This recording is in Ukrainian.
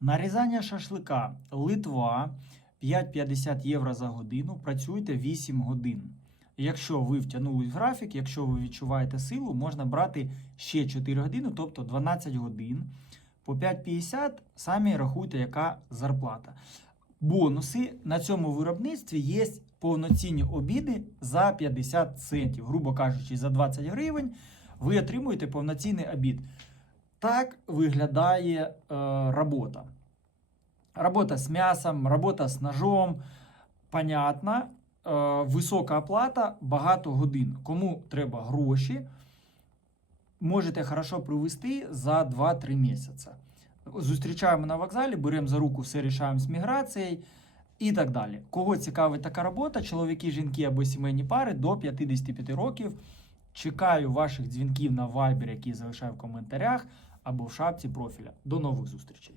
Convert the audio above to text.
Нарізання шашлика Литва 5,50 євро за годину. Працюйте 8 годин. Якщо ви втягнулись в графік, якщо ви відчуваєте силу, можна брати ще 4 години, тобто 12 годин. По 5,50 самі рахуйте, яка зарплата. Бонуси на цьому виробництві є повноцінні обіди за 50 центів. Грубо кажучи, за 20 гривень ви отримуєте повноцінний обід. Так виглядає е, робота. Робота з м'ясом, робота з ножом. Понятно, е, висока оплата, багато годин. Кому треба гроші, можете хорошо привести за 2-3 місяці. Зустрічаємо на вокзалі, беремо за руку, все рішаємо з міграцією і так далі. Кого цікавить така робота, чоловіки, жінки або сімейні пари до 55 років. Чекаю ваших дзвінків на Viber, які залишаю в коментарях або в шапці профіля. До нових зустрічей!